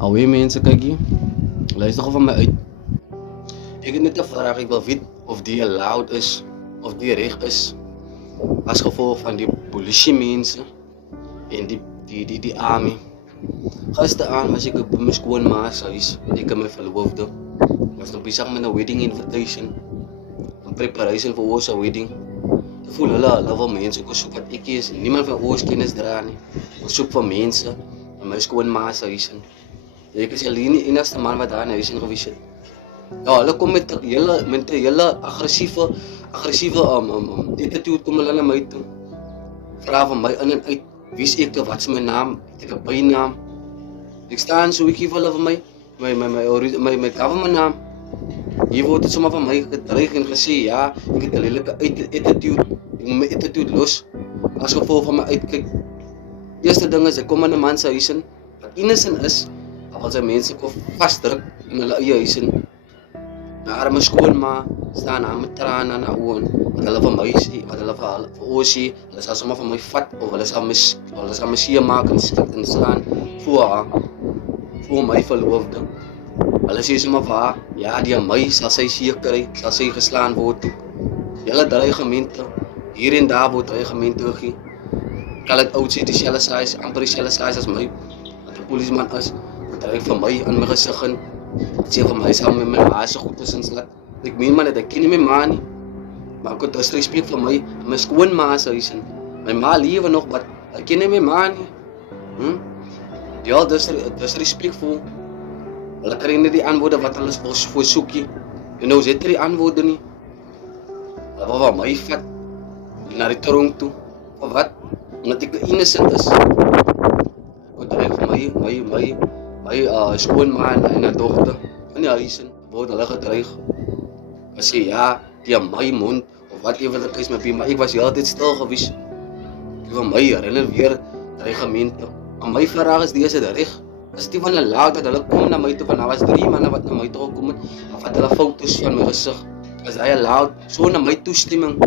Alweer mensen, kijk hier. Luister gewoon van mij uit. Ik heb net de vraag, ik wil weten of die allowed is, of die recht is. Als gevolg van die politiemensen en die army. Gisteraan was ik op mijn schoonma's huis. Ik en mijn verloofde. Ik was nog bezig met een wedding invitation. Een preparation voor onze wedding. Ik voel hulle wel mensen. Ik zoek wat ik is. Niemand van ons kennis draaien. Ik zoek voor mensen. In mijn schoonma's huis. Ik is alleen de enige man wat daar in huis in geweest is. Ja, hulle kom met een hele agressieve attitude kom hulle naar mij toe. Vraag van mij in en uit. Wie is ik? Wat is mijn naam? Ik heb een bijnaam. Ik sta en zo, ik geef hulle van mij mijn government naam. Hier wordt het zomaar van mij gedreigd en gezegd, ja, ik heb een lelijke attitude. Ik moet mijn attitude los. Als gevolg van mijn uitkijk. Eerste ding is, ik kom aan een man's huizen. Wat innocent is, als zijn mensen vastdruk in hulle eie huizen. Mijn arme schoonma staan aan mijn tranen aan haar ogen. Wat hulle van mij sê, wat hulle vir ons sê, hulle sal sommer van my vat of hulle sal my seer maak en slaan voor haar, voor my verloofde. Hulle sê sommer vir haar, ja, die aan my sal sy seer kry, sal sy geslaan word toe. Julle dreigemente, hier en daar word dreigemente gegee. Kan het oud sê, dieselfde size, amper dieselfde size as my, wat die polisieman is, dreig vir my in my gesig in. Ek sê vir my, sal my ma so goed tussen slat. Ek meen maar dat ek ken nie my ma nie. Maar ek het disrespect vir my skoonma se huis in. My ma lewe nog, maar ek ken nie my ma nie. Ja, disrespectful. Hulle kry nie die antwoorde wat hulle voorsoek nie. En nou sit die antwoorde nie. Hulle wil my vat na die tronk toe. Vir wat? Omdat ek innocent is. Ek dreig vir my skoonma en haar dogter in die huis in. Word hulle gedreig. Ek sê ja, die aan my mond, of wat even dat is met wie, maar ek was altyd stil gewees. Ek van my herinner weer dreigemente. Maar my vraag is, die is het reg. Is die van hulle laat dat hulle kom na my toe, want daar was 3 manne wat na my toe gekom het, en vat hulle foto's van my gesig. Is hy allowed, so na my toestemming,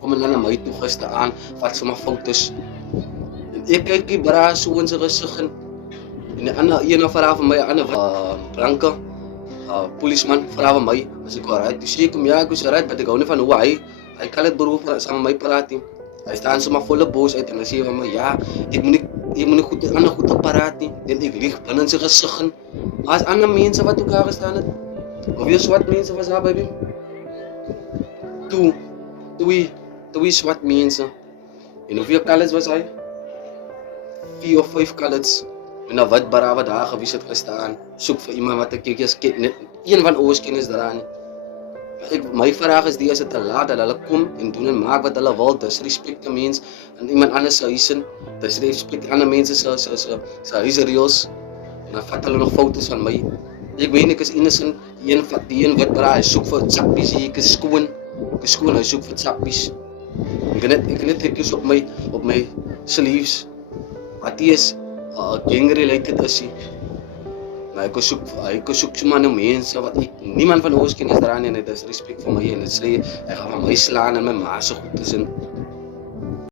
kom hulle na my toe gisteraan, vat sommer foto's. En ek kyk die bra so in sy gesig en die ander, ene vraag van my, ander blanke, polisman vraag van my, as ek waaruit, toe sê ek om ja, ek was waaruit, maar ek hou nie van hoe hy kan het beroep saam met my praat nie. Hy staan sommer volle boos uit en hy sê van my, ja, ek moet nie goed, ander goed op paraat nie, en ek lieg binnen sy gesig in. Maar as ander mense wat ook daar gestaan het, hoeveel swart mense was daar, baby? Twee swart mense. En hoeveel colours was hy? 4 of 5 colours. En nou wat bara wat daar gewees het gestaan, soek vir iemand wat ek ken, net een van ons kennis daaraan nie. My vraag is, die is het te laat dat hulle kom en doen en maak wat hulle wil, disrespect die mens in iemand anders se huis in, disrespect ander mense se huisreëls, en dan vat hulle nog foto's van my. Ek weet ek is innocent, die een wat bara, hy soek vir sappies, ek is skoon, hy soek vir sappies. Ek net hekjes op my sleeves, wat die is, gang-related is hy. Maar ek soek sommer nou mense wat niemand van ons ken is daaraan en het is respect vir my en het sê, hy gaan van my slaan en my ma so goed is en